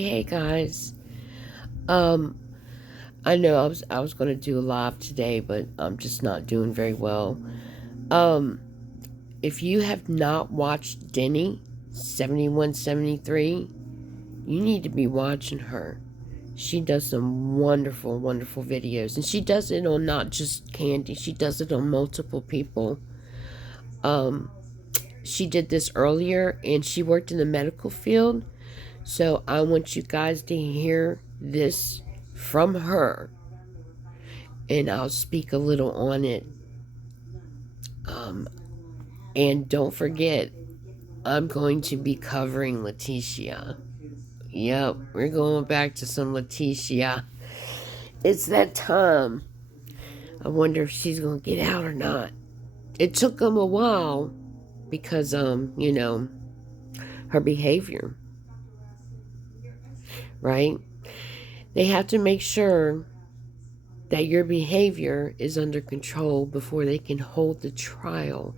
Hey guys, um, I know I was gonna do a live today, but I'm just not doing very well. Um, if you have not watched Denny 7173, you need to be watching her. She does some wonderful, wonderful videos, and she does it on not just Candy. She does it on multiple people. Um, she did this earlier, and she worked in the medical field. So I want you guys to hear this from her, and I'll speak a little on it. Um, and don't forget, I'm going to be covering Leticia. Yep, we're going back to some Leticia. It's that time. I wonder if she's going to get out or not. It took them a while because, her behavior, right? They have to make sure that your behavior is under control before they can hold the trial.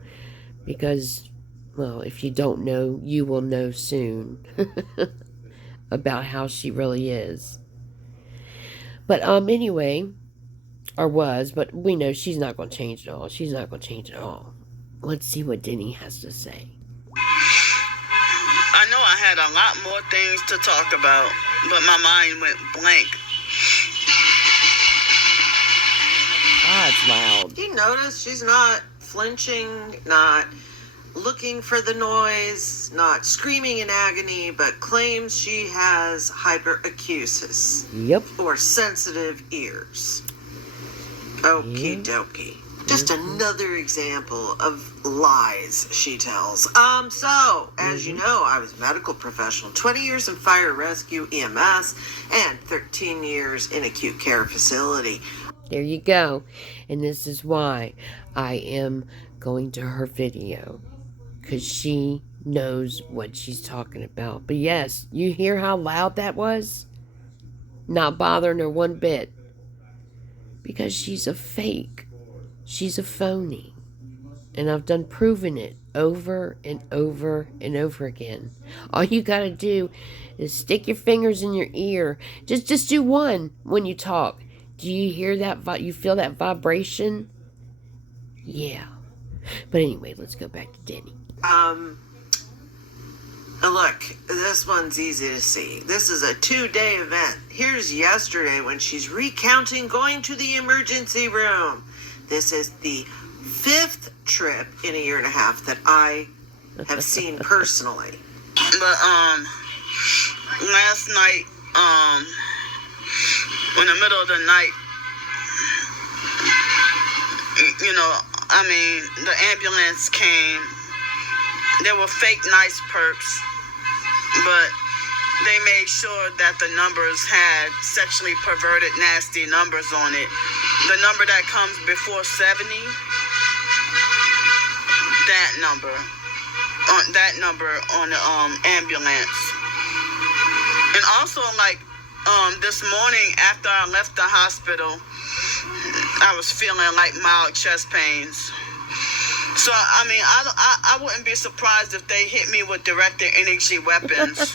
Because, well, if you don't know, you will know soon about how she really is. But anyway, or was, but we know she's not going to change at all. She's not going to change at all. Let's see what Denny has to say. I know I had a lot more things to talk about, but my mind went blank. Ah, it's loud. You notice she's not flinching, not looking for the noise, not screaming in agony, but claims she has hyperacusis. Yep. Or sensitive ears. Okie dokie. Just another example of lies she tells. So, as you know, I was a medical professional, 20 years in fire rescue, EMS, and 13 years in acute care facility. There you go. And this is why I am going to her video, because she knows what she's talking about. But yes, you hear how loud that was? Not bothering her one bit. Because she's a fake. She's a phony. And I've done proven it over and over and over again. All you gotta do is stick your fingers in your ear. Just do one when you talk. Do you hear that? You feel that vibration? Yeah. But anyway, let's go back to Denny. Look, this one's easy to see. This is a 2-day event. Here's yesterday when she's recounting going to the emergency room. This is the 5th trip in a year and a half that I have seen personally. But last night, in the middle of the night, the ambulance came. There were fake nice perps, but they made sure that the numbers had sexually perverted, nasty numbers on it. The number that comes before 70, that number on the ambulance. And also, this morning after I left the hospital, I was feeling like mild chest pains. So, I wouldn't be surprised if they hit me with directed energy weapons.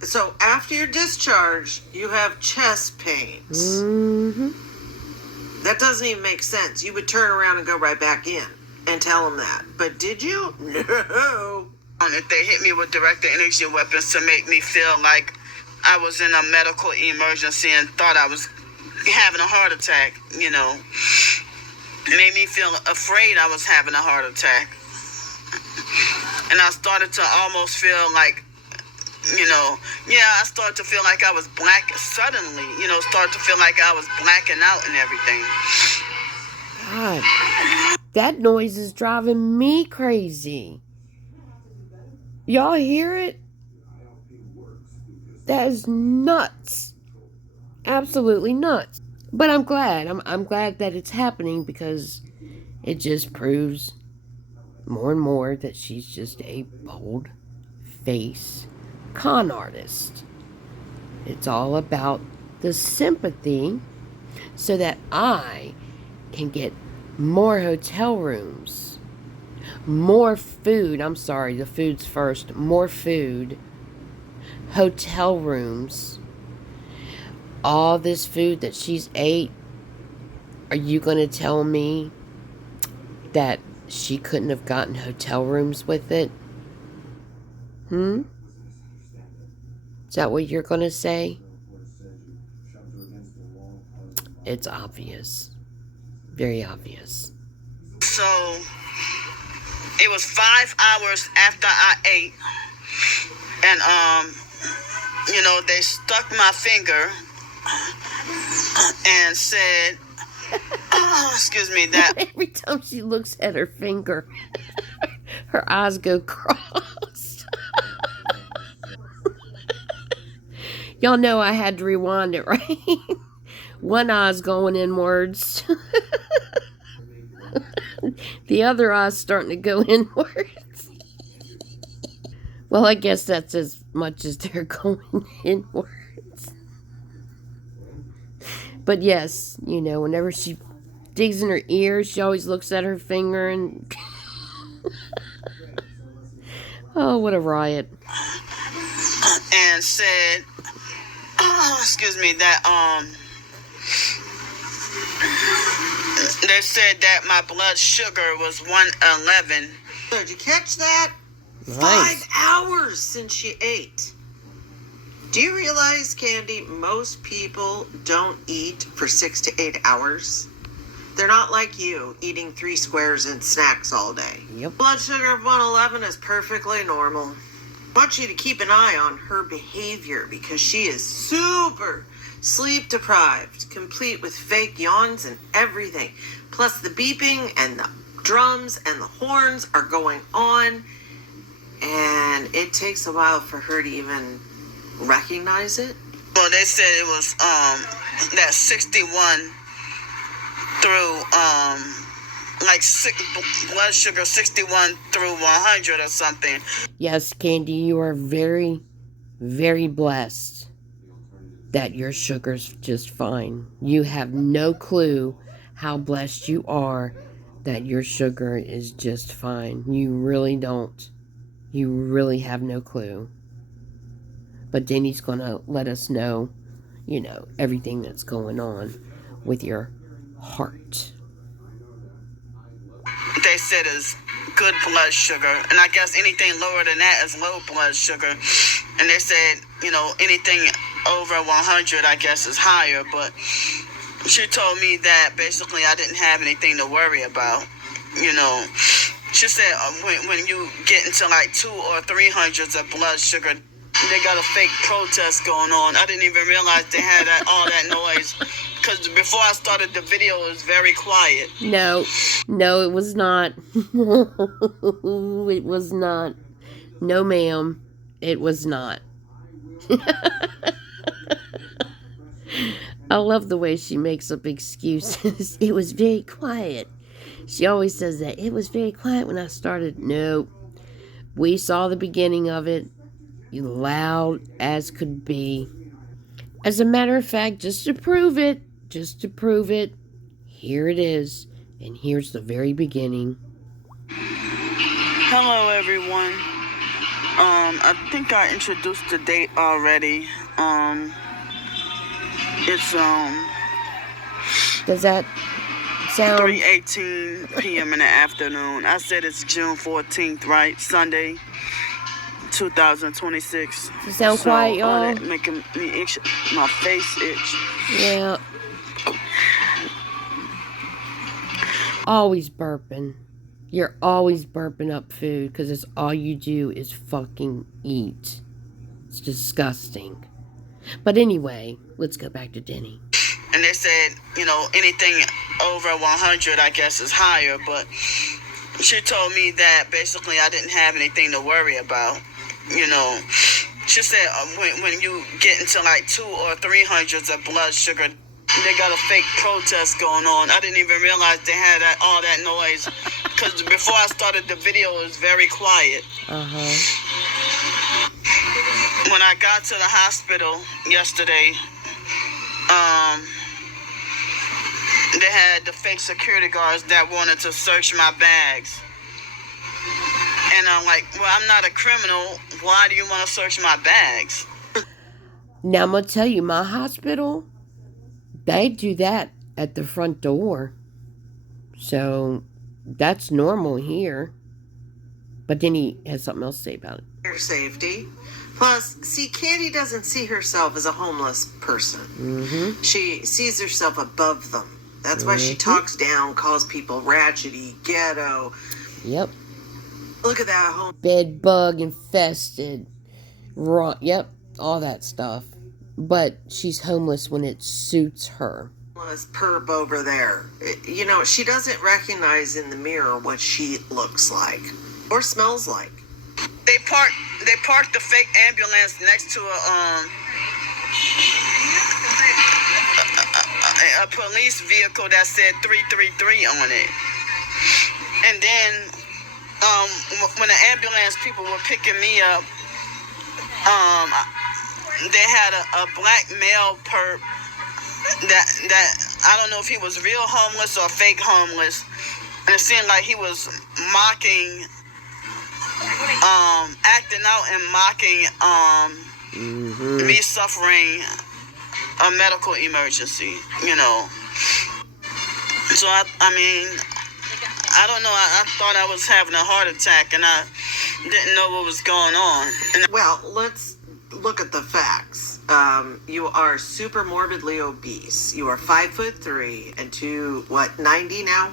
So after your discharge, you have chest pains. Mm-hmm. That doesn't even make sense. You would turn around and go right back in and tell them that. But did you? No. If they hit me with directed energy weapons to make me feel like I was in a medical emergency and thought I was having a heart attack, it made me feel afraid I was having a heart attack. And I started to almost feel like, I started to feel like I was black suddenly, started to feel like I was blacking out and everything. God, that noise is driving me crazy. Y'all hear it? That is nuts. Absolutely nuts. But I'm glad. I'm glad that it's happening, because it just proves more and more that she's just a bold face con artist. It's all about the sympathy so that I can get more hotel rooms, more food. I'm sorry, the food's first. More food hotel rooms, all this food that she's ate, are you going to tell me that she couldn't have gotten hotel rooms with it? Hmm? Is that what you're going to say? It's obvious. Very obvious. So it was 5 hours after I ate, and they stuck my finger and said, excuse me, that Every time she looks at her finger, her eyes go crossed. Y'all know I had to rewind it, right? One eye's going inwards. The other eye's starting to go inwards. Well, I guess that's as much as they're going inwards. But yes, whenever she digs in her ears, she always looks at her finger and... Oh, what a riot. and said, excuse me, that they said that my blood sugar was 111. Did you catch that? Nice. 5 hours since she ate. Do you realize, Candy, most people don't eat for 6 to 8 hours? They're not like you, eating 3 squares and snacks all day. Yep. Blood sugar of 111 is perfectly normal. I want you to keep an eye on her behavior because she is super sleep deprived, complete with fake yawns and everything. Plus the beeping and the drums and the horns are going on, and it takes a while for her to even recognize it. Well, they said it was that 61 through blood sugar 61 through 100 or something. Yes, Candy, you are very, very blessed that your sugar's just fine. You have no clue how blessed you are that your sugar is just fine. You really don't. You really have no clue. But Denny's going to let us know, everything that's going on with your heart. They said is good blood sugar, and I guess anything lower than that is low blood sugar. And they said, anything over 100, I guess, is higher. But she told me that basically I didn't have anything to worry about. She said when you get into like 200 or 300s of blood sugar, they got a fake protest going on. I didn't even realize they had all that noise. Because before I started the video, it was very quiet. No, it was not. It was not. No, ma'am, it was not. I love the way she makes up excuses. It was very quiet. She always says that. It was very quiet when I started. No, we saw the beginning of it. Loud as could be. As a matter of fact, just to prove it, here it is. And here's the very beginning. Hello, everyone. I think I introduced the date already. It's Does that sound 3:18 p.m. in the afternoon. I said it's June 14th, right? Sunday, 2026. Does it sound quiet, y'all? That making me itch, my face itch. Yeah. Always burping. You're always burping up food because it's all you do is fucking eat. It's disgusting. But anyway, let's go back to Denny. And they said, anything over 100, I guess, is higher. But she told me that basically I didn't have anything to worry about. She said when you get into like 200 or 300s of blood sugar, they got a fake protest going on. I didn't even realize they had all that noise. Because before I started the video, it was very quiet. When I got to the hospital yesterday, they had the fake security guards that wanted to search my bags. And I'm like, well, I'm not a criminal. Why do you want to search my bags? Now, I'm going to tell you, my hospital, they do that at the front door. So that's normal here. But then he has something else to say about it. Their safety. Plus, see, Candy doesn't see herself as a homeless person. Mm-hmm. She sees herself above them. That's why she talks down, calls people ratchety, ghetto. Yep. Look at that home. Bed bug infested. Yep. All that stuff. But she's homeless when it suits her. Perp over there. You know, she doesn't recognize in the mirror what she looks like or smells like. They parked the fake ambulance next to a police vehicle that said 333 on it. And then when the ambulance people were picking me up, they had a black male perp that I don't know if he was real homeless or fake homeless, and it seemed like he was mocking, acting out and mocking me suffering a medical emergency, you know. So I mean, I don't know. I thought I was having a heart attack, and I didn't know what was going on. Well, let's look at the facts. You are super morbidly obese. You are 5'3" and 90 now?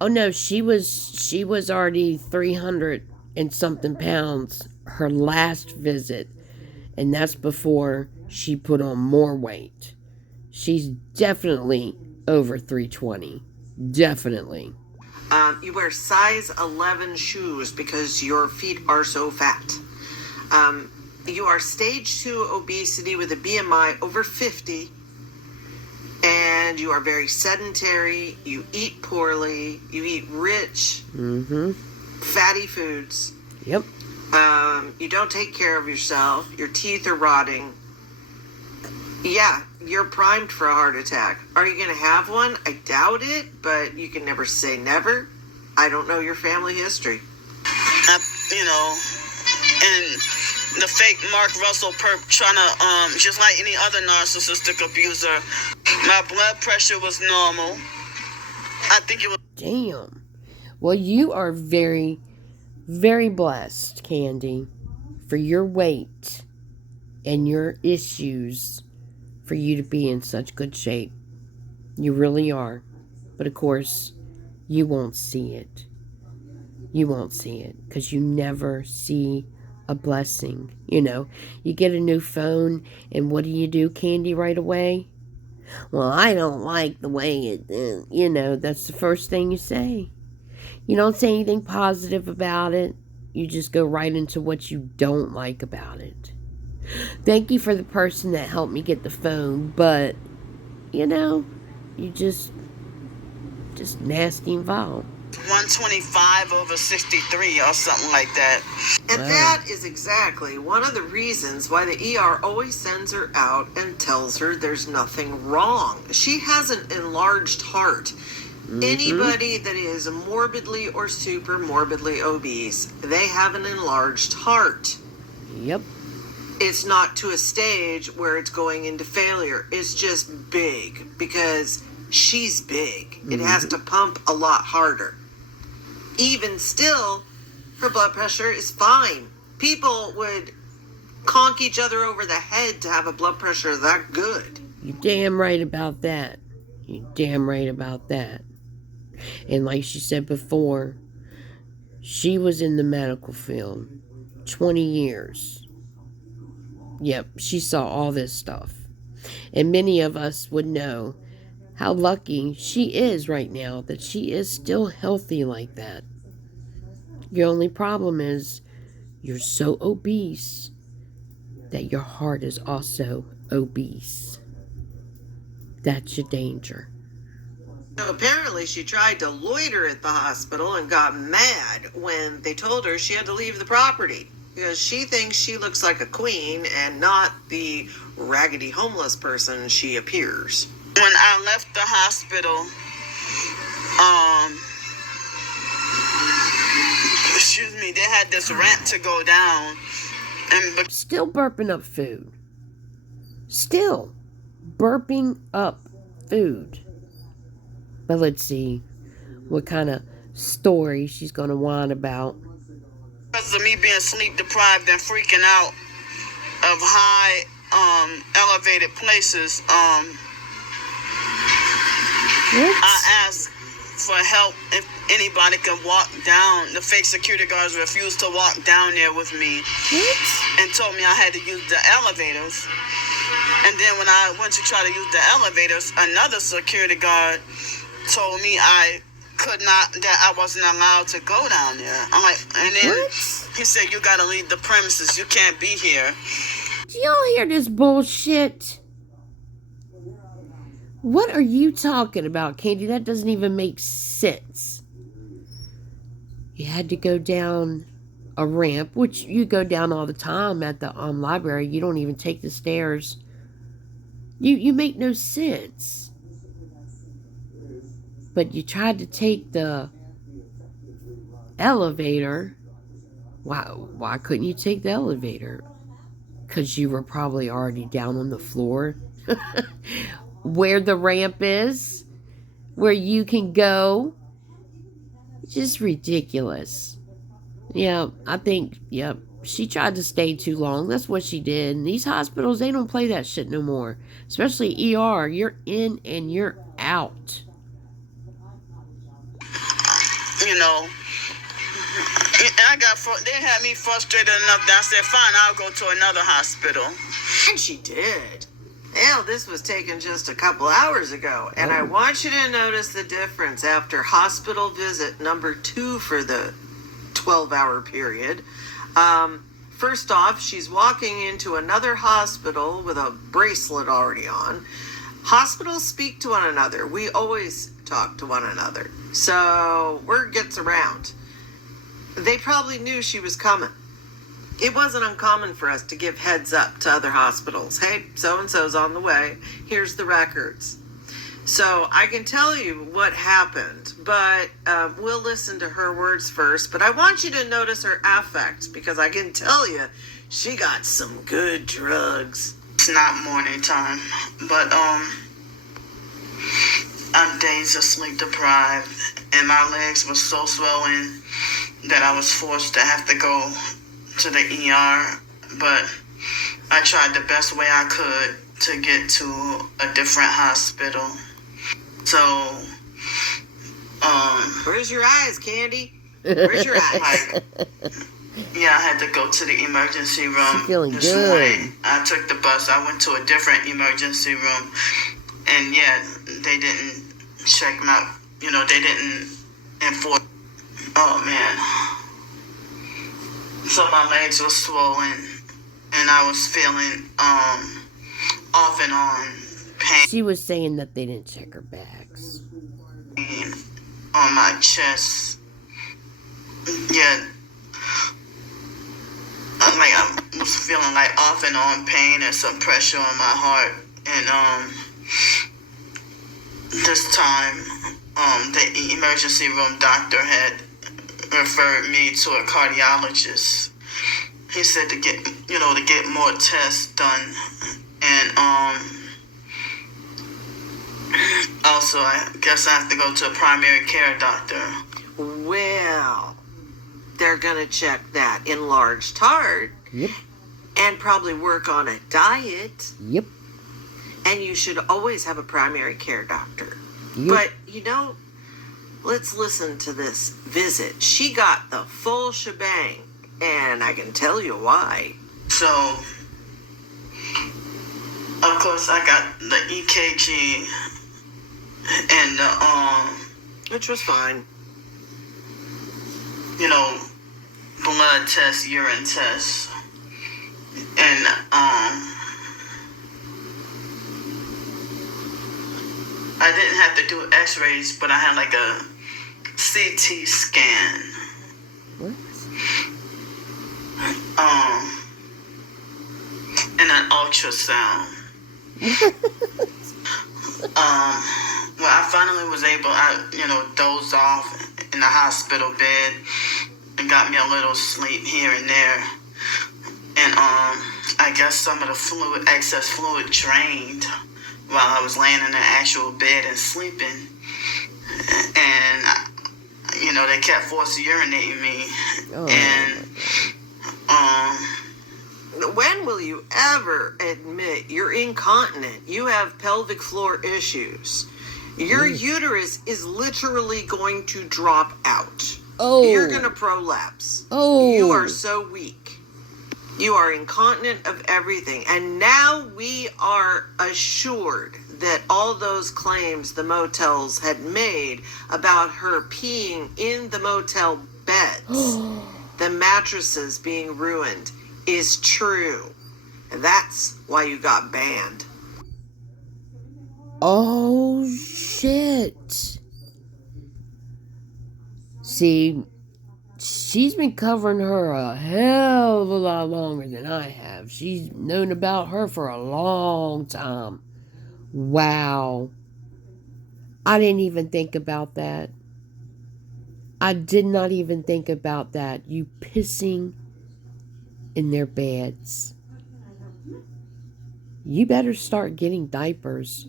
Oh no, she was already 300 and something pounds her last visit, and that's before she put on more weight. She's definitely over 320. Definitely. You wear size 11 shoes because your feet are so fat. You are stage 2 obesity with a BMI over 50, and you are very sedentary. You eat poorly. You eat rich, fatty foods. Yep. You don't take care of yourself. Your teeth are rotting. Yeah, you're primed for a heart attack. Are you going to have one? I doubt it, but you can never say never. I don't know your family history. You know, and the fake Mark Russell perp trying to, just like any other narcissistic abuser, my blood pressure was normal. I think it was... Damn. Well, you are very, very blessed, Candy, for your weight and your issues, for you to be in such good shape. You really are. But of course, you won't see it. You won't see it because you never see a blessing. You know, you get a new phone, and what do, Candy, right away? Well, I don't like the way it is. You know, that's the first thing you say. You don't say anything positive about it. You just go right into what you don't like about it. Thank you for the person that helped me get the phone, but, you know, you just nasty and vile. 125 over 63 or something like that. And that is exactly one of the reasons why the ER always sends her out and tells her there's nothing wrong. She has an enlarged heart. Anybody that is morbidly or super morbidly obese, they have an enlarged heart. Yep. It's not to a stage where it's going into failure. It's just big because she's big. It has to pump a lot harder. Even still, her blood pressure is fine. People would conk each other over the head to have a blood pressure that good. You're damn right about that. You're damn right about that. And like she said before, she was in the medical field 20 years. Yep, she saw all this stuff. And many of us would know how lucky she is right now that she is still healthy like that. Your only problem is you're so obese that your heart is also obese. That's your danger. So apparently she tried to loiter at the hospital and got mad when they told her she had to leave the property because she thinks she looks like a queen and not the raggedy homeless person she appears. When I left the hospital, excuse me, they had this ramp to go down, and Still burping up food. Still burping up food. But let's see what kind of story she's going to whine about. Because of me being sleep deprived and freaking out of high elevated places, What? I asked for help if anybody could walk down. The fake security guards refused to walk down there with me What? and told me I had to use the elevators. And then when I went to try to use the elevators, another security guard told me I could not, that I wasn't allowed to go down there. I'm like, and then What? he said, you gotta leave the premises. You can't be here. Do y'all hear this bullshit? What are you talking about, Candy? That doesn't even make sense. You had to go down a ramp, which you go down all the time at the library. You don't even take the stairs. You make no sense. But you tried to take the elevator. Why couldn't you take the elevator? Because you were probably already down on the floor. Where the ramp is, where you can go. It's just ridiculous. Yeah, I think, yep, she tried to stay too long. That's what she did. And these hospitals, they don't play that shit no more. Especially ER. You're in and you're out. You know, they had me frustrated enough that I said, fine, I'll go to another hospital. And she did. Hell, this was taken just a couple hours ago. And I want you to notice the difference after hospital visit number 2 for the 12-hour period. First off, she's walking into another hospital with a bracelet already on. Hospitals speak to one another. We always talk to one another. So word gets around. They probably knew she was coming. It wasn't uncommon for us to give heads up to other hospitals. Hey, so-and-so's on the way. Here's the records. So I can tell you what happened, but we'll listen to her words first. But I want you to notice her affect, because I can tell you she got some good drugs. It's not morning time, but I'm days of sleep deprived, and my legs were so swollen that I was forced to have to go to the ER, but I tried the best way I could to get to a different hospital. So, Where's your eyes, Candy? Where's your eyes? Yeah, I had to go to the emergency room. She's feeling this good. morning. I took the bus. I went to a different emergency room, and yeah, they didn't check my, they didn't enforce. Oh man. So my legs were swollen, and I was feeling off and on pain She was saying that they didn't check her bags. on my chest. Yeah, I was feeling like off and on pain and some pressure on my heart. And this time, the emergency room doctor had referred me to a cardiologist. He said to get more tests done, and also I guess I have to go to a primary care doctor. Well, they're going to check that enlarged heart. Yep. And probably work on a diet. Yep. And you should always have a primary care doctor. Yep. But, let's listen to this visit. She got the full shebang, and I can tell you why. So, of course, I got the EKG and the Which was fine. blood test, urine test, and I didn't have to do x-rays, but I had like a CT scan. What? And an ultrasound. Well, I finally was able, dozed off in the hospital bed and got me a little sleep here and there. And I guess some of the excess fluid drained while I was laying in the actual bed and sleeping. And, they kept forcing urinating me. Oh. And, when will you ever admit you're incontinent? You have pelvic floor issues. Your uterus is literally going to drop out. Oh. You're going to prolapse. Oh. You are so weak. You are incontinent of everything. And now we are assured that all those claims the motels had made about her peeing in the motel beds, the mattresses being ruined, is true. And that's why you got banned. Oh, shit. See, she's been covering her a hell of a lot longer than I have. She's known about her for a long time. Wow. I didn't even think about that. I did not even think about that. You pissing in their beds. You better start getting diapers.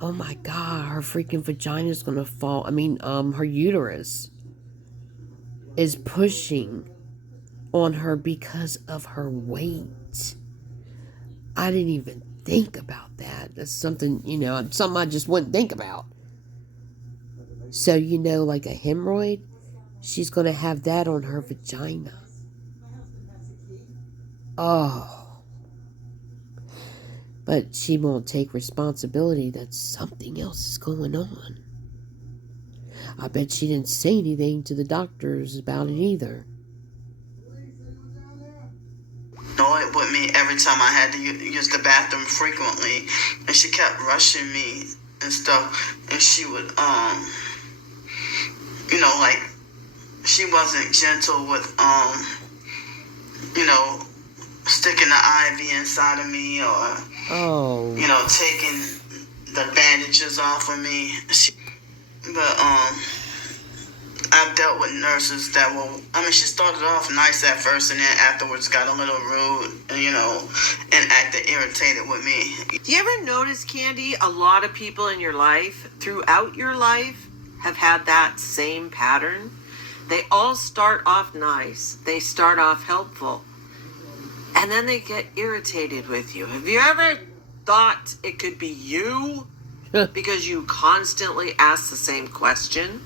Oh my God, her freaking vagina's gonna fall. Her uterus is pushing on her because of her weight. I didn't even think about that. That's something, something I just wouldn't think about. So, like a hemorrhoid, she's going to have that on her vagina. Oh. But she won't take responsibility that something else is going on. I bet she didn't say anything to the doctors about it either. Annoyed with me every time I had to use the bathroom frequently, and she kept rushing me and stuff, and she would she wasn't gentle with sticking the IV inside of me, or taking the bandages off of me. I've dealt with nurses that she started off nice at first, and then afterwards got a little rude, and acted irritated with me. Do you ever notice, Candy, a lot of people in your life, throughout your life, have had that same pattern? They all start off nice. They start off helpful. And then they get irritated with you. Have you ever thought it could be you? Because you constantly ask the same question?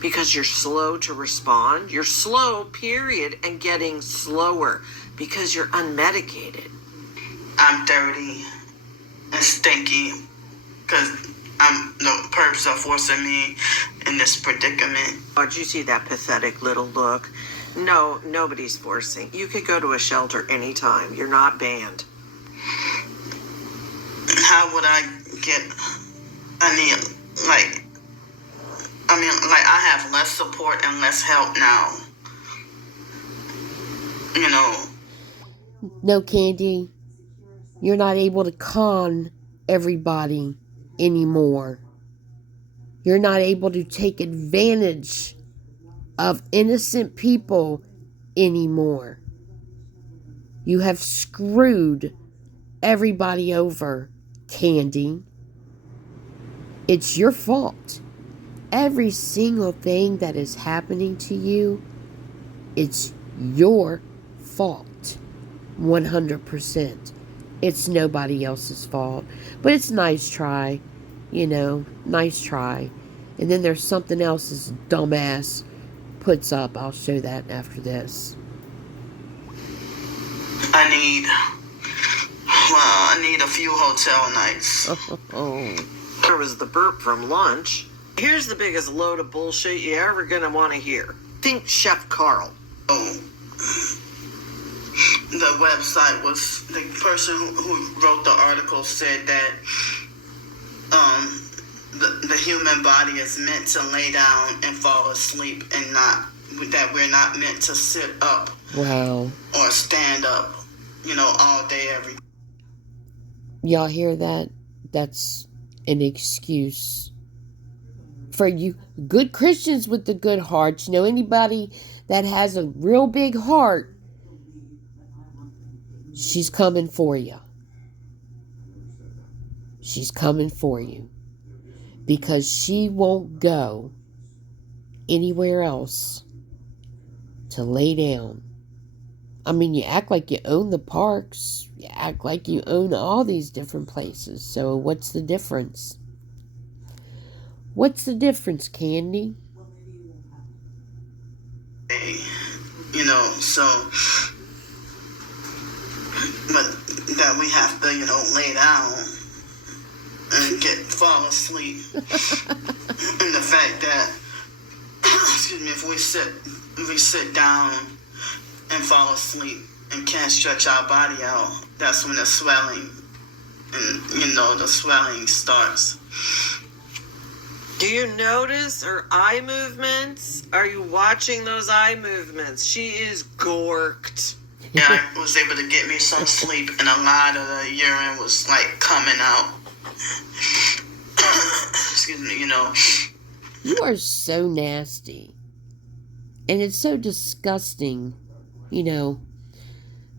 Because you're slow to respond? You're slow, period, and getting slower because you're unmedicated. I'm dirty and stinky because the perps are forcing me in this predicament. Oh, did you see that pathetic little look? No, nobody's forcing. You could go to a shelter anytime. You're not banned. How would I get... I have less support and less help now. No, Candy. You're not able to con everybody anymore. You're not able to take advantage of innocent people anymore. You have screwed everybody over, Candy. It's your fault. Every single thing that is happening to you, it's your fault. 100%. It's nobody else's fault. But it's nice try. Nice try. And then there's something else this dumbass puts up. I'll show that after this. I need a few hotel nights. There was the burp from lunch. Here's the biggest load of bullshit you're ever gonna want to hear. Think Chef Carl. Oh. The website was, the person who wrote the article said that the human body is meant to lay down and fall asleep, and that we're not meant to sit up. Wow. Or stand up, all day, every day. Y'all hear that? That's an excuse for you good Christians with the good hearts. Anybody that has a real big heart She's coming for you. She's coming for you. Because she won't go anywhere else to lay down. I mean, you act like you own the parks. You act like you own all these different places. So what's the difference? What's the difference, Candy? So, but that we have to, lay down and fall asleep. And the fact that, excuse me, if we sit down and fall asleep and can't stretch our body out, that's when the swelling, and the swelling starts. Do you notice her eye movements? Are you watching those eye movements? She is gorked. Yeah, I was able to get me some sleep, and a lot of the urine was like coming out. Excuse me, You are so nasty. And it's so disgusting. The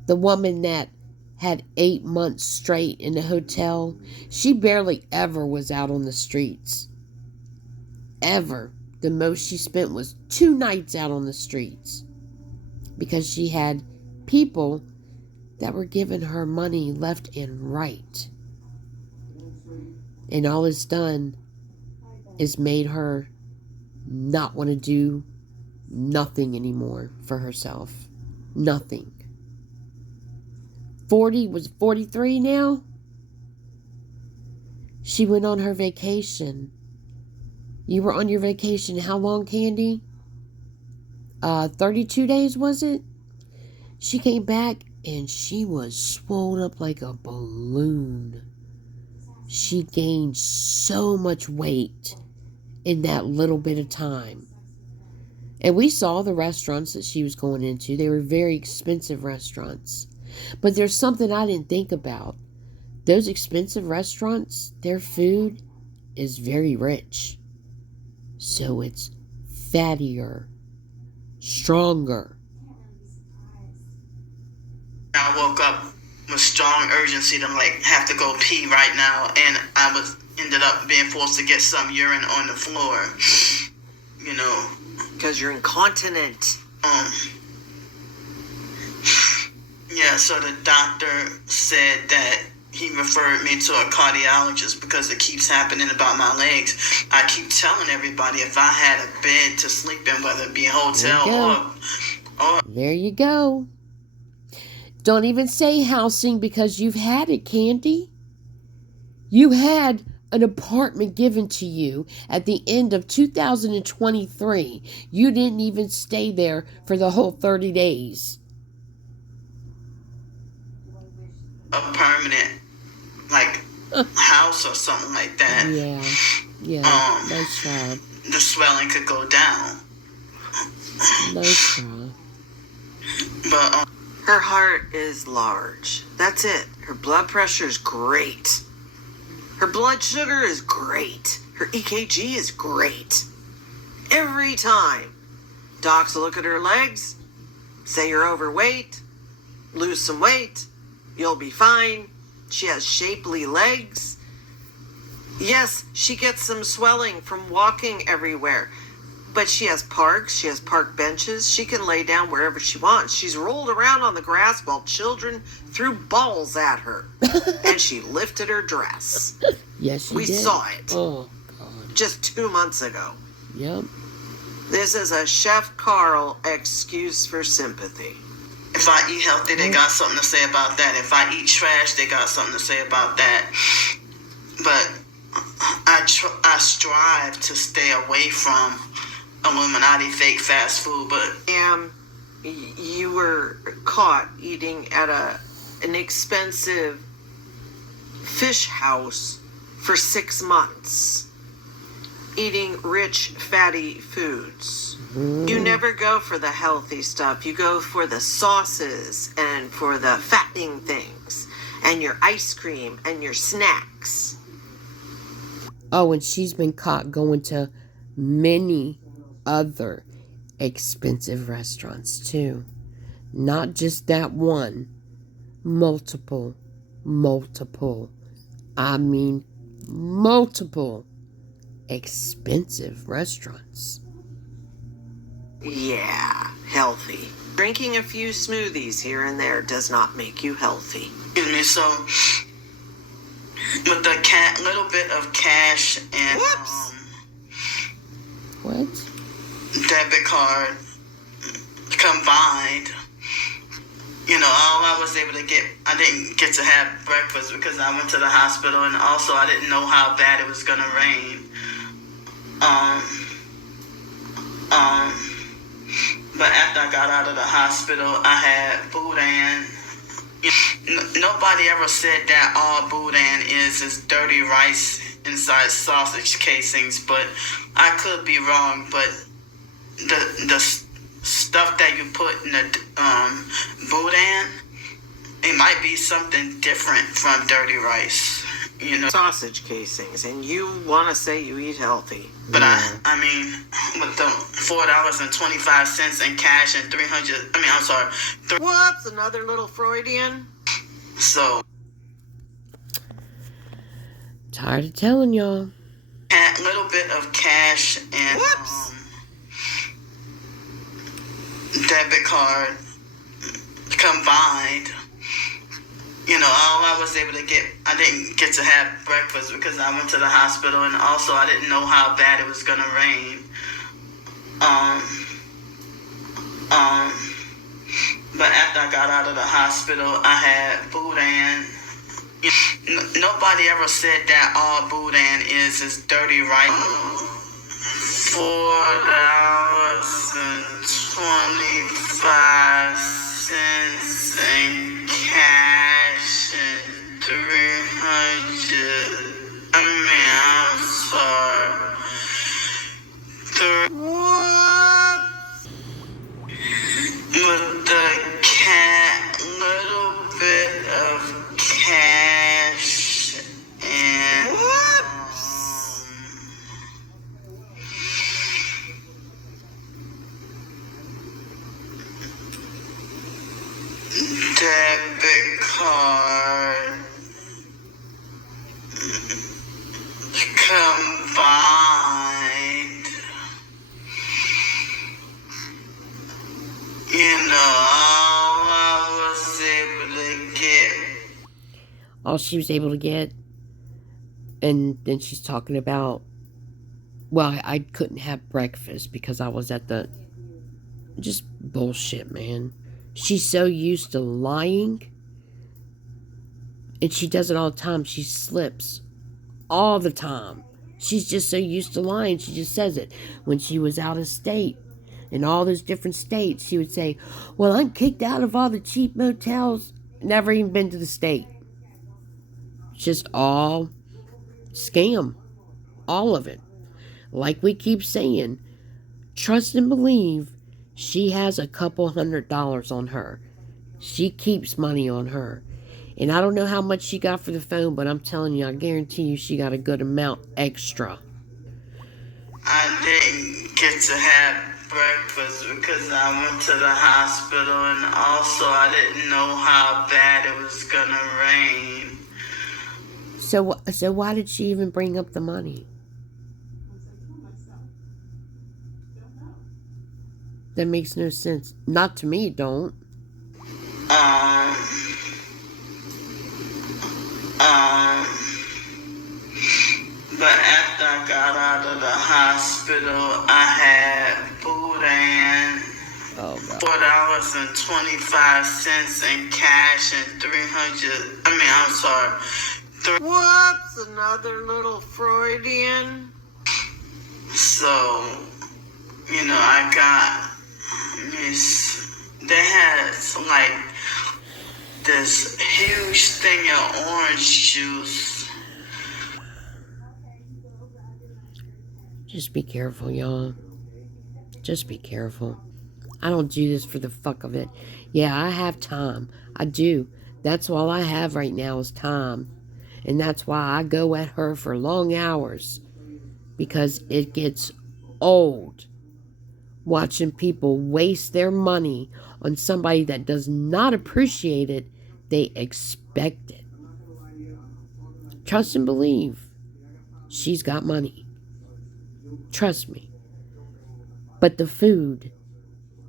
woman that had 8 months straight in the hotel, she barely ever was out on the streets. Ever. The most she spent was 2 nights out on the streets. Because she had people that were giving her money left and right. And all it's done is made her not want to do nothing anymore for herself. Nothing. 43 now? She went on her vacation. You were on your vacation how long, Candy? 32 days, was it? She came back and she was swollen up like a balloon. She gained so much weight in that little bit of time. And we saw the restaurants that she was going into. They were very expensive restaurants. But there's something I didn't think about. Those expensive restaurants, their food is very rich. So it's fattier, stronger. I woke up with strong urgency to have to go pee right now, and I ended up being forced to get some urine on the floor. Because you're incontinent. Yeah, so the doctor said that he referred me to a cardiologist because it keeps happening about my legs. I keep telling everybody if I had a bed to sleep in, whether it be a hotel or... There you go. Don't even say housing because you've had it, Candy. You had an apartment given to you at the end of 2023. You didn't even stay there for the whole 30 days. A permanent, house or something like that. Yeah. Nice job. The swelling could go down. Nice job. But, her heart is large. That's it. Her blood pressure is great. Her blood sugar is great. Her EKG is great. Every time. Docs will look at her legs, say you're overweight, lose some weight, you'll be fine. She has shapely legs. Yes, she gets some swelling from walking everywhere. But she has parks, she has park benches, she can lay down wherever she wants. She's rolled around on the grass while children threw balls at her. And she lifted her dress. Yes, she did. We saw it. Oh, God. Just 2 months ago. Yep. This is a Chef Carl excuse for sympathy. If I eat healthy, they got something to say about that. If I eat trash, they got something to say about that. But I strive to stay away from Illuminati fake fast food, but you were caught eating at an expensive fish house for 6 months, eating rich, fatty foods. You never go for the healthy stuff. You go for the sauces and for the fattening things and your ice cream and your snacks. Oh, and she's been caught going to many other expensive restaurants too. Not just that one, multiple, multiple, I mean multiple expensive restaurants. Yeah, healthy. Drinking a few smoothies here and there does not make you healthy. Excuse me. So with the little bit of cash and What? debit card combined, all I was able to get, I didn't get to have breakfast because I went to the hospital, and also I didn't know how bad it was gonna rain. But after I got out of the hospital, I had boudin. Nobody ever said that all boudin is dirty rice inside sausage casings, but I could be wrong. But the stuff that you put in the boudin, it might be something different from dirty rice. Sausage casings, and you want to say you eat healthy. But I mean, with the $4.25 in cash and 300, I'm sorry. Whoops, another little Freudian. So, Tired of telling y'all. a little bit of cash and debit card combined, all I was able to get, I didn't get to have breakfast because I went to the hospital, and also I didn't know how bad it was gonna rain. But after I got out of the hospital, I had boudin. Nobody ever said that all boudin is dirty rice. $4.25 in cash and 300. I'm sorry. With the little bit of cash and debit card combined, all I was able to get. All she was able to get. And then she's talking about, well, I couldn't have breakfast because I was at the... Just bullshit, man. She's so used to lying. And she does it all the time. She slips all the time. She's just so used to lying. She just says it. When she was out of state, in all those different states, she would say, well, I'm kicked out of all the cheap motels. Never even been to the state. Just all scam. All of it. Like we keep saying, trust and believe she has a couple $100 on her. She keeps money on her. And I don't know how much she got for the phone, but I'm telling you, I guarantee you she got a good amount extra. I didn't get to have breakfast because I went to the hospital, and also I didn't know how bad it was gonna rain. So why did she even bring up the money? That makes no sense. Not to me, it don't. But after I got out of the hospital, I had boudin. Oh, God. $4.25 in cash and 300. I'm sorry. Whoops, another little Freudian. So, I got they had this huge thing of orange juice. Just be careful, y'all. Just be careful. I don't do this for the fuck of it. Yeah, I have time. I do. That's all I have right now is time. And that's why I go at her for long hours. Because it gets old watching people waste their money on somebody that does not appreciate it They expect it. Trust and believe. She's got money. Trust me. But the food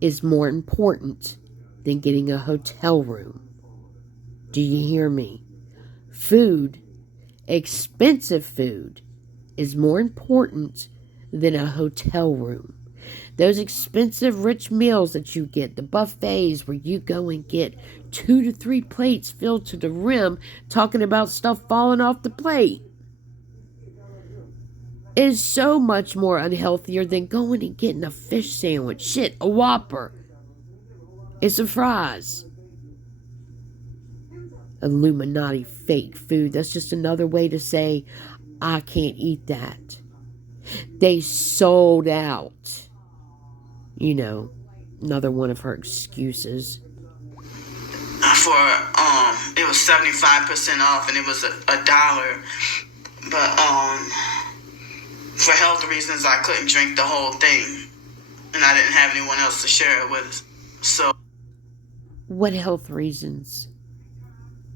is more important than getting a hotel room. Do you hear me? Food, expensive food, is more important than a hotel room. Those expensive rich meals that you get, the buffets where you go and get 2 to 3 plates filled to the rim, talking about stuff falling off the plate, is so much more unhealthier than going and getting a fish sandwich. Shit, a Whopper. It's a fries. Illuminati fake food. That's just another way to say, I can't eat that. They sold out. You know, another one of her excuses. It was 75% off, and it was $1. But for health reasons, I couldn't drink the whole thing, and I didn't have anyone else to share it with. So, what health reasons?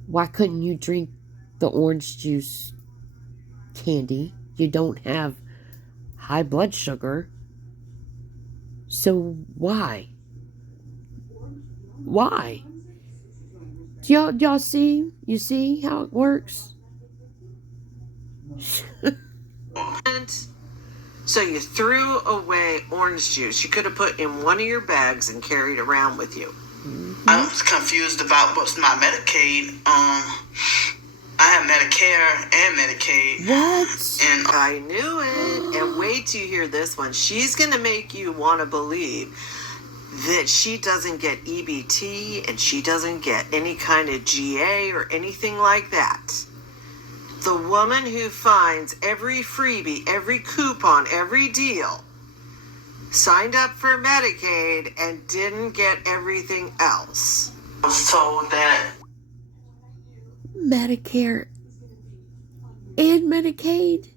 Why couldn't you drink the orange juice, Candy? You don't have high blood sugar. So why? Why? Do y'all see? You see how it works? So you threw away orange juice you could have put in one of your bags and carried around with you. I was confused about what's my Medicaid. I have Medicare and Medicaid. What? And I knew it. And wait till you hear this one. She's going to make you want to believe that she doesn't get EBT and she doesn't get any kind of GA or anything like that. The woman who finds every freebie, every coupon, every deal, signed up for Medicaid and didn't get everything else. I was told that Medicare and Medicaid?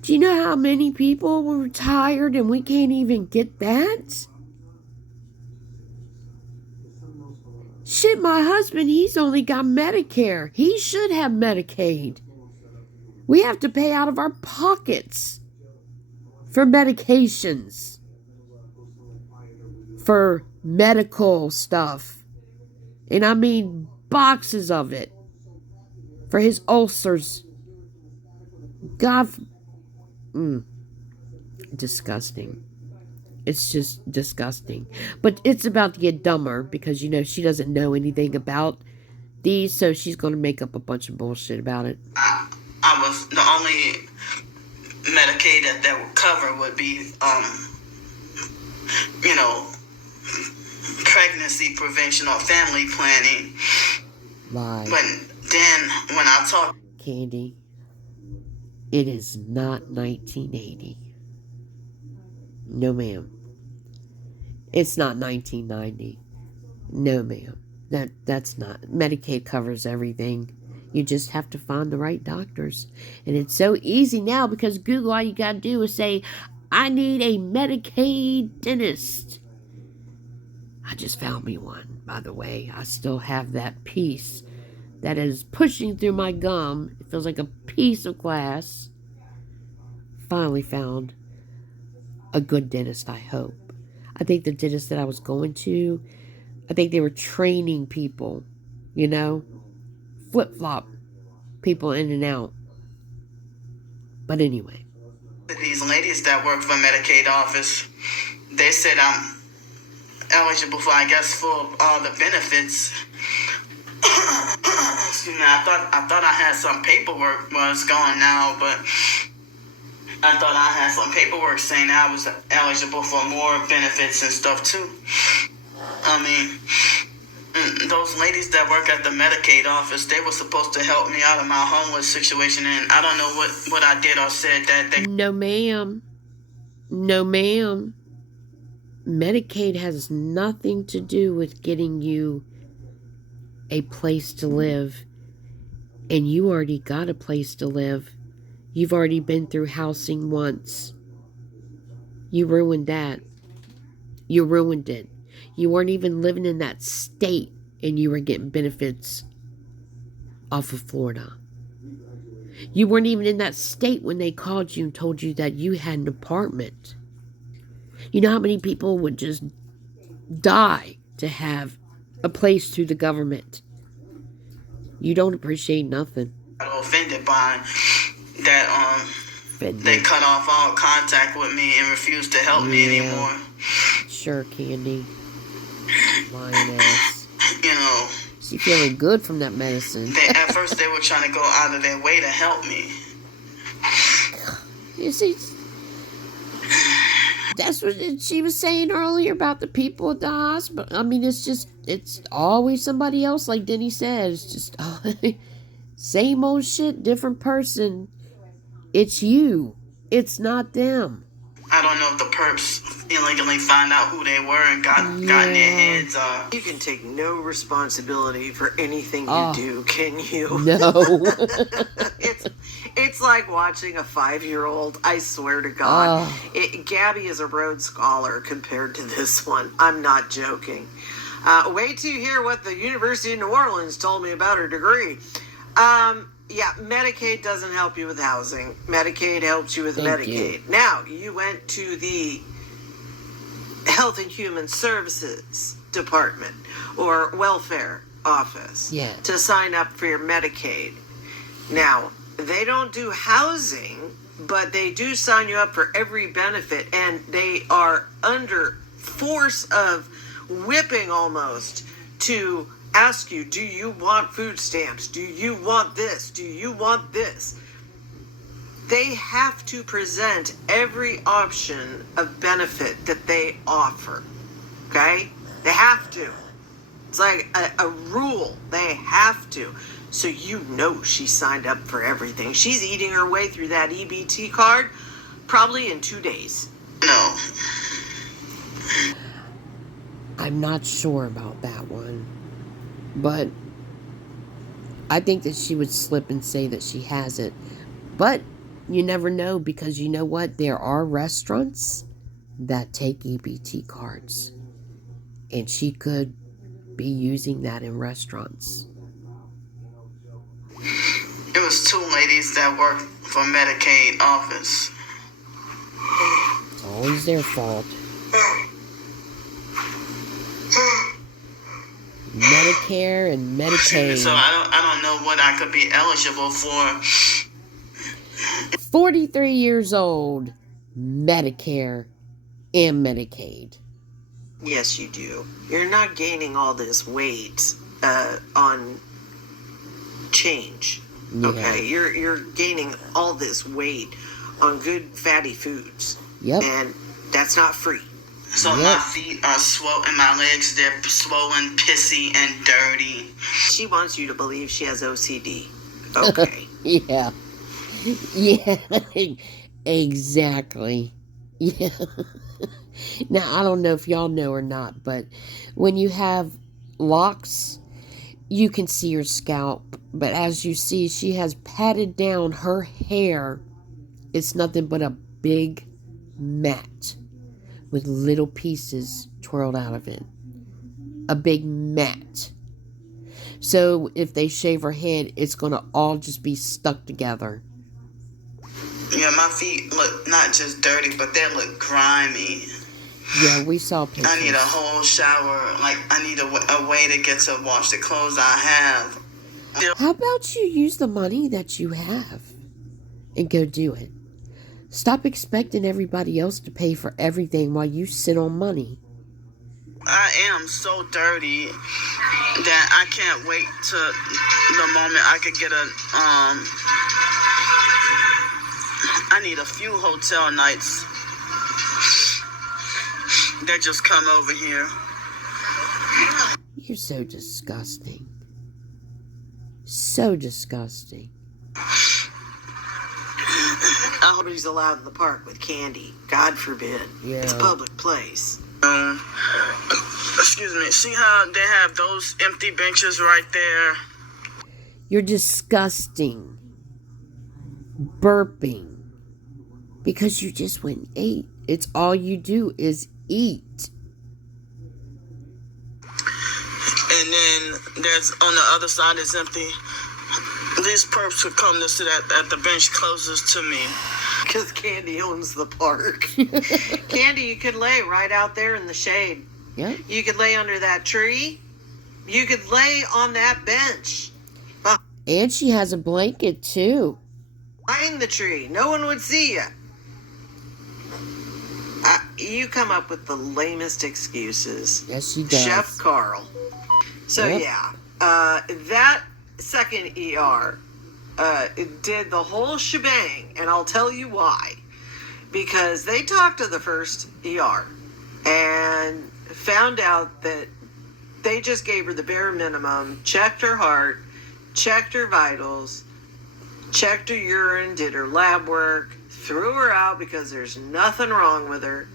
Do you know how many people were retired and we can't even get that? Shit, my husband, he's only got Medicare. He should have Medicaid. We have to pay out of our pockets for medications, for medical stuff. And I mean boxes of it. For his ulcers. God. Disgusting. It's just disgusting. But it's about to get dumber because, you know, she doesn't know anything about these, so she's going to make up a bunch of bullshit about it. I was the only Medicaid that would cover would be, pregnancy prevention or family planning. Lie. But then when I talk, Candy, it is not 1980. No, ma'am. It's not 1990. No, ma'am. That's not. Medicaid covers everything. You just have to find the right doctors. And it's so easy now because Google, all you gotta do is say, I need a Medicaid dentist. I just found me one, by the way. I still have that piece that is pushing through my gum. It feels like a piece of glass. Finally found a good dentist, I hope. I think the dentist that I was going to, I think they were training people, you know, flip-flop people in and out. But anyway. These ladies that work for Medicaid office, they said I'm eligible for, I guess, for all the benefits. Excuse me, I thought I had some paperwork. Well, it's gone now, but I thought I had some paperwork saying I was eligible for more benefits and stuff too. I mean, those ladies that work at the Medicaid office, they were supposed to help me out of my homeless situation, and I don't know what I did or said that they... No, ma'am. No, ma'am. Medicaid has nothing to do with getting you a place to live. And you already got a place to live. You've already been through housing once. You ruined that. You ruined it. You weren't even living in that state and you were getting benefits off of Florida. You weren't even in that state when they called you and told you that you had an apartment. You know how many people would just die to have a place through the government? You don't appreciate nothing. I got offended by that. They cut off all contact with me and refused to help me anymore. Sure, Candy. Lying ass. You know. She feeling good from that medicine. At first, they were trying to go out of their way to help me. You see, that's what she was saying earlier about the people at the hospital. I mean, it's always somebody else, like Denny said. It's just same old shit, different person. It's you. It's not them. I don't know if the perps illegally find out who they were and got in their heads. You can take no responsibility for anything you do, can you? No. It's like watching a 5-year-old. I swear to God. Gabby is a Rhodes Scholar compared to this one. I'm not joking. Wait till you hear what the University of New Orleans told me about her degree. Yeah, Medicaid doesn't help you with housing. Medicaid helps you with Medicaid. Now, you went to the Health and Human Services Department or Welfare Office to sign up for your Medicaid. Now, they don't do housing, but they do sign you up for every benefit, and they are under force of whipping almost to ask you, do you want food stamps? Do you want this? Do you want this? They have to present every option of benefit that they offer. Okay? They have to. It's like a rule. They have to. So you know she signed up for everything. She's eating her way through that EBT card probably in 2 days. No. I'm not sure about that one. But I think that she would slip and say that she has it. But you never know, because you know what? There are restaurants that take EBT cards. And she could be using that in restaurants. It was 2 ladies that worked for Medicaid office. It's always their fault. Medicare and Medicaid. So I don't know what I could be eligible for. 43 years old, Medicare and Medicaid. Yes, you do. You're not gaining all this weight on change. Yeah. Okay, you're gaining all this weight on good fatty foods. Yep. And that's not free. So my feet are swollen, and my legs, they're swollen, pissy, and dirty. She wants you to believe she has OCD. Okay. Yeah. Yeah. Exactly. Yeah. Now, I don't know if y'all know or not, but when you have locks, you can see her scalp. But as you see, she has patted down her hair. It's nothing but a big mat with little pieces twirled out of it. A big mat. So if they shave her head, it's going to all just be stuck together. Yeah, my feet look not just dirty, but they look grimy. Yeah, we saw pictures. I need a whole shower. Like, I need a way to get to wash the clothes I have. How about you use the money that you have and go do it? Stop expecting everybody else to pay for everything while you sit on money. I am so dirty that I can't wait to the moment I could get I need a few hotel nights that just come over here. You're so disgusting. So disgusting. Nobody's allowed in the park with candy. God forbid. Yeah. It's a public place. Excuse me. See how they have those empty benches right there? You're disgusting. Burping. Because you just went and ate. It's all you do is eat. And then that's on the other side is empty. These perps would come to sit at the bench closest to me. Because Candy owns the park. Candy, you could lay right out there in the shade. Yeah. You could lay under that tree. You could lay on that bench. And she has a blanket, too. Behind the tree. No one would see you. You come up with the lamest excuses. Yes, she does. Chef Carl. So, Yep. yeah. That second ER did the whole shebang, and I'll tell you why. Because they talked to the first ER and found out that they just gave her the bare minimum, checked her heart, checked her vitals, checked her urine, did her lab work, threw her out because there's nothing wrong with her.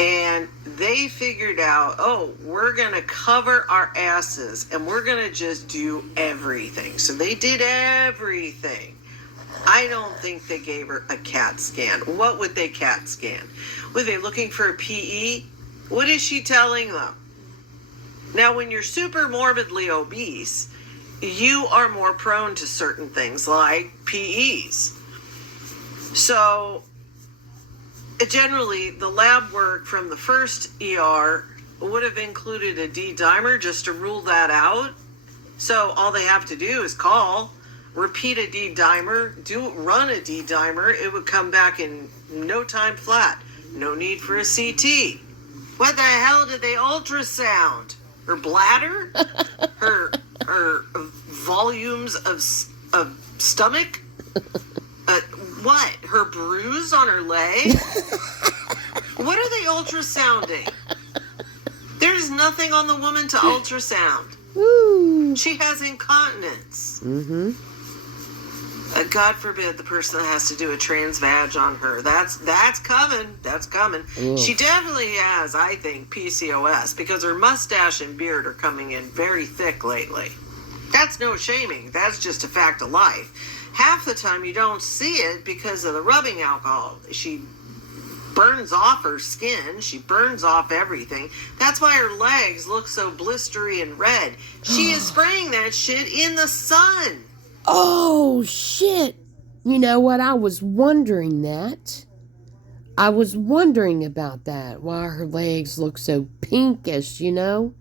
And they figured out, oh, we're going to cover our asses and we're going to just do everything. So they did everything. I don't think they gave her a CAT scan. What would they CAT scan? Were they looking for a PE? What is she telling them? Now, when you're super morbidly obese, you are more prone to certain things like PEs. So, generally, the lab work from the first ER would have included a D-dimer just to rule that out. So, all they have to do is call, repeat a D-dimer, run a D-dimer. It would come back in no time flat. No need for a CT. What the hell did they ultrasound? Her bladder? her volumes of stomach? What? Her bruise on her leg? What are they ultrasounding? There's nothing on the woman to ultrasound. Woo. She has incontinence. Mm-hmm. God forbid the person that has to do a trans vag on her. That's coming. That's coming. Ugh. She definitely has, I think, PCOS because her mustache and beard are coming in very thick lately. That's no shaming. That's just a fact of life. Half the time you don't see it because of the rubbing alcohol. She burns off her skin. She burns off everything. That's why her legs look so blistery and red. She is spraying that shit in the sun. Oh, shit. You know what? I was wondering that. I was wondering about that. Why her legs look so pinkish, you know?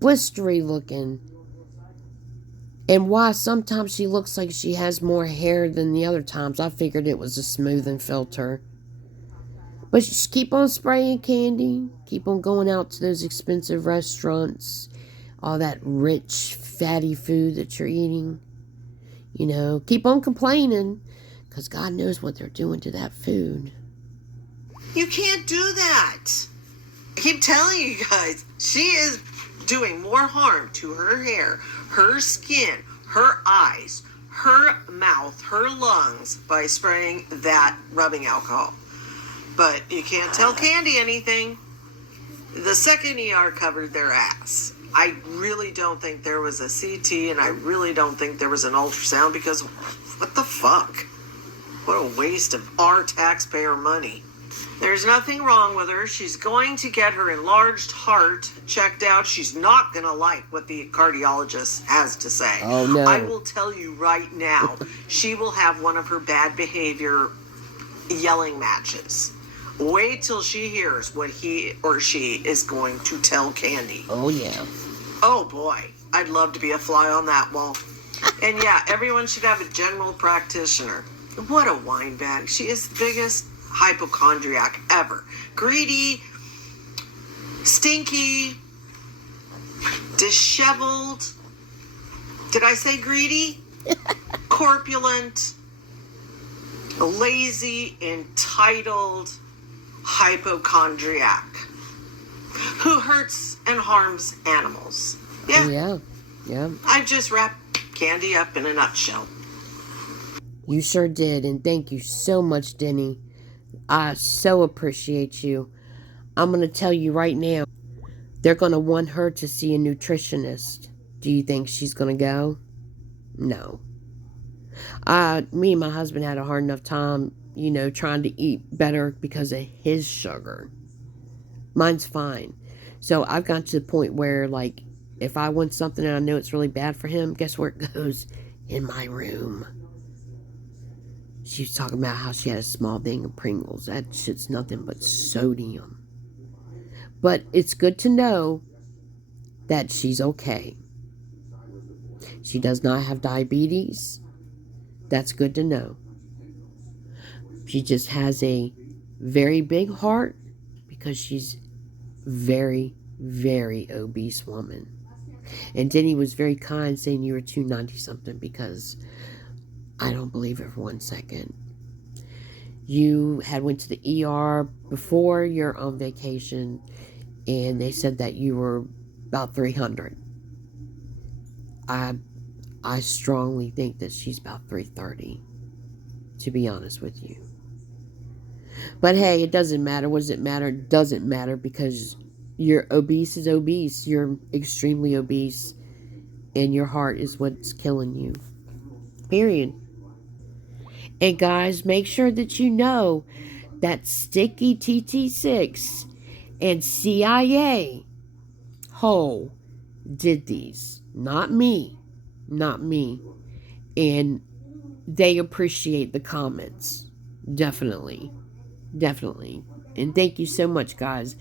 Blistery looking. And why sometimes she looks like she has more hair than the other times. I figured it was a smoothing filter. But just keep on spraying, Candy. Keep on going out to those expensive restaurants. All that rich, fatty food that you're eating. You know, keep on complaining. Because God knows what they're doing to that food. You can't do that. I keep telling you guys, she is doing more harm to her hair, her skin, her eyes, her mouth, her lungs by spraying that rubbing alcohol. But you can't tell Candy anything. The second ER covered their ass. I really don't think there was a CT, and I really don't think there was an ultrasound because what the fuck? What a waste of our taxpayer money. There's nothing wrong with her. She's going to get her enlarged heart checked out. She's not going to like what the cardiologist has to say. Oh, no. I will tell you right now, she will have one of her bad behavior yelling matches. Wait till she hears what he or she is going to tell Candy. Oh, yeah. Oh, boy. I'd love to be a fly on that wall. And yeah, everyone should have a general practitioner. What a wine bag. She is the biggest hypochondriac ever. Greedy, stinky, disheveled. Did I say greedy? Corpulent, lazy, entitled hypochondriac who hurts and harms animals. Yeah. Yeah. Yeah. I've just wrapped Candy up in a nutshell. You sure did. And thank you so much, Denny. I so appreciate you. I'm going to tell you right now, they're going to want her to see a nutritionist. Do you think she's going to go? No. Me and my husband had a hard enough time, you know, trying to eat better because of his sugar. Mine's fine. So I've got to the point where, like, if I want something and I know it's really bad for him, guess where it goes? In my room. She was talking about how she had a small thing of Pringles. That shit's nothing but sodium. But it's good to know that she's okay. She does not have diabetes. That's good to know. She just has a very big heart because she's very, very obese woman. And Denny was very kind saying you were 290 something, because I don't believe it for 1 second. You had went to the ER before you're on vacation, and they said that you were about 300. I strongly think that she's about 330, to be honest with you. But hey, it doesn't matter. What does it matter? It doesn't matter, because you're obese is obese. You're extremely obese, and your heart is what's killing you. Period. And guys, make sure that you know that Sticky TT6 and CIA Ho did these. Not me. Not me. And they appreciate the comments. Definitely. Definitely. And thank you so much, guys.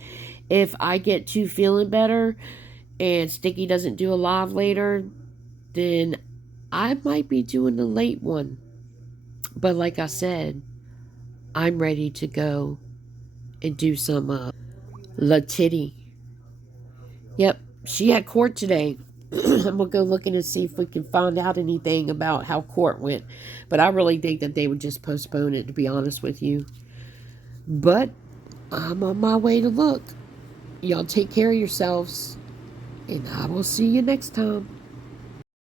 If I get to feeling better and Sticky doesn't do a live later, then I might be doing a late one. But like I said, I'm ready to go and do some La Titty. Yep, she had court today. I'm gonna go looking and see if we can find out anything about how court went. But I really think that they would just postpone it, to be honest with you. But I'm on my way to look. Y'all take care of yourselves, and I will see you next time.